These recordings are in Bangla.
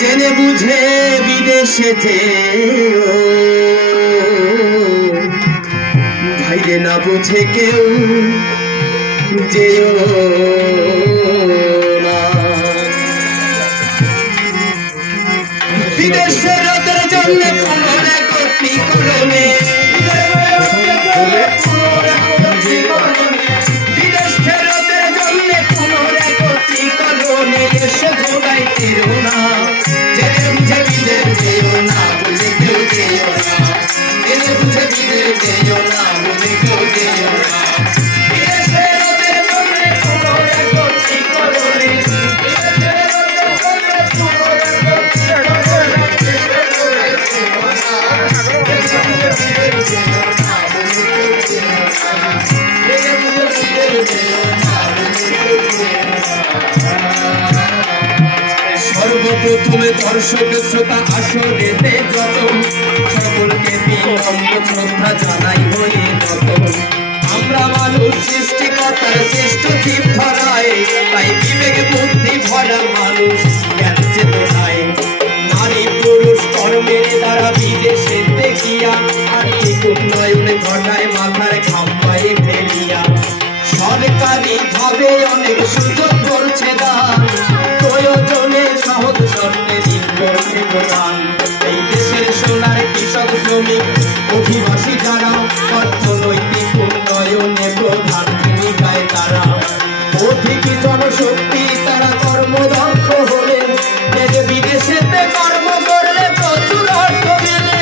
জেনে বুঝে বিদেশে যেও ভাইরে না বুঝে কেউ যেও না। বিদেশের রোদের জন্য কোনো একটি করণে বিদেশের রোদের জন্য কোনো একটি করণে এসে জোগাই তেরো না। জেনে বুঝে বিদেশ যেও না বুঝে কেউ যেও না। জেনে বুঝে বিদেশ যেও না বুঝে কেউ যেও না। সর্বপ্রথমে দর্শক শ্রোতা আসরেতে যত সকলকে বিনম্র শ্রদ্ধা জানাই হয়ে যত আমরা মানুষ সৃষ্টিকর্তার শ্রেষ্ঠ জীব ধরায় তাই বিবেক বুদ্ধি ভরা মানুষ জ্ঞান চেতনায় নারী পুরুষ কর্মের দ্বারা বিদেশে দেখিয়া আর্থিক উন্নয়নে ঘটায় মাথার ঘাম পায়ে ফেলিয়া সরকারি ভাবে অনেক সুযোগ করছে দান প্রয়োজনে সহজ শর্তে দিন করছে প্রদান। এই দেশের সোনার কৃষক শ্রমিক অধিবাসী যারা অর্থনৈতিক উন্নয়নে প্রধান ভূমিকায় তারা অধিক জনশক্তি তারা কর্মদক্ষ হলে দেশ বিদেশেতে কর্ম করলে প্রচুর অর্থ মেলে।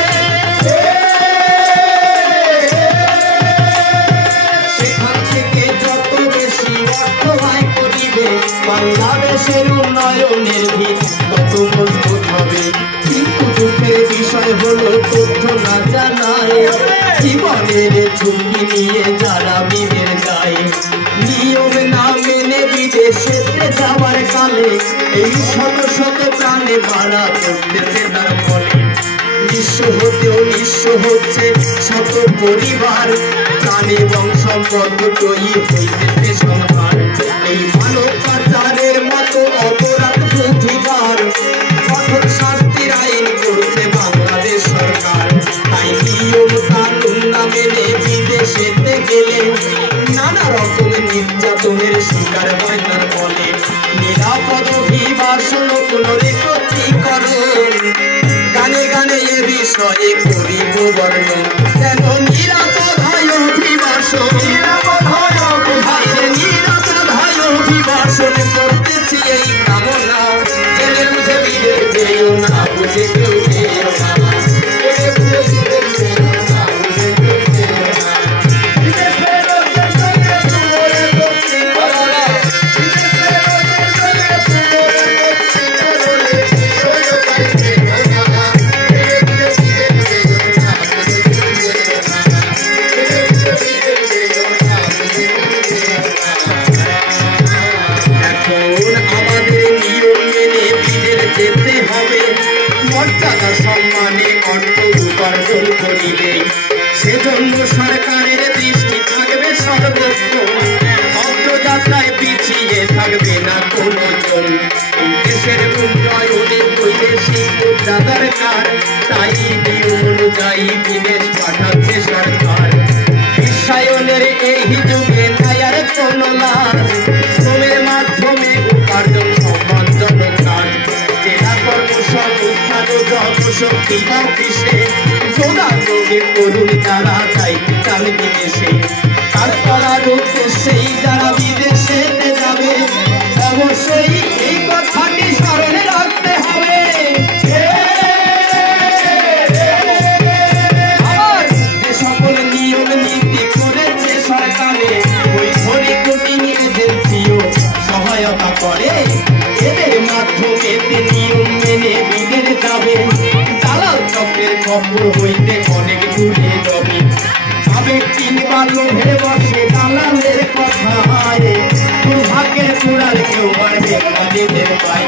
সেখান থেকে যত বেশি অর্থ আয় করিবে বাংলাদেশের উন্নয়নের ভিত তত মজবুত হবে। কিন্তু দুঃখের বিষয় হলো তথ্য না জানায় জীবনের ঝুঁকি নিয়ে যারা বিদের যায় নিয়ম না মেনে বিদেশেতে যাওয়ার কালে এই শত শত প্রাণে মারা পড়তেছে তার ফলে নিঃস্ব হতেও নিঃস্ব হচ্ছে শত পরিবার প্রাণ এবং সম্পদ দুটোই হইতেছে সংহার। এই মানব পাচারের মতো অপরাধ প্রতিবার কঠোর শাস্তির আইন করছে বাংলাদেশ সরকার। তাই নিয়ম কানুন না মেনে বিদেশেতে গেলে নানা রকমের নির্যাতনের শিকার হয় তার ফলে নিরাপদ অভিবাসন পুনরীকরণ গানে গানে এ বিষয়ে করিব বর্ণন যেন নিরাপদ হয় অভিবাসন নিরাপদ হয় অভিবাসন করতেছি এই কামনা। জেনে বুঝে বিদেশ যেও না বুঝে কেউ যেও না। মর্যাদা সম্মানে অর্থ উপার্জন করিবে সেজন্য সরকারের দৃষ্টি থাকবে সর্বক্ষণ অগ্রযাত্রায় পিছিয়ে থাকবে না কোনো জন। দেশের উন্নয়নে বৈদেশিক মুদ্রা দরকার তাই নিয়ম অনুযায়ী বিদেশ পাঠাচ্ছে সরকার। বিশ্বায়নের এই যুগে নাই আর কোনো লাভ শ্রমের মাধ্যমে উপার্জন সম্মানজনক কাজ। জেলা কর্মসংস্থান ও জনশক্তি অফিসে যোগাযোগের করুন যারা দায়িত্ব চাল বিদেশে কাজ করার উদ্দেশ্যেই যারা বিদেশে যাবে অবশ্যই এই কথাটি স্মরণে রাখতে হবে। আর যে সকল নিয়ম নীতি করেছে সরকারে ওই রিক্রুটিং এজেন্সিও সহায়তা করে এদের মাধ্যমে নিয়ম মেনে বিদেশ যাবে দালাল চক্রের খবর হইতে অনেক দূরে যাবে। আবেগ কিংবা লোভে বসে দালালের কথায় দুর্ভাগ্যের চূড়ার কেউ মারবে কাজেদের পায়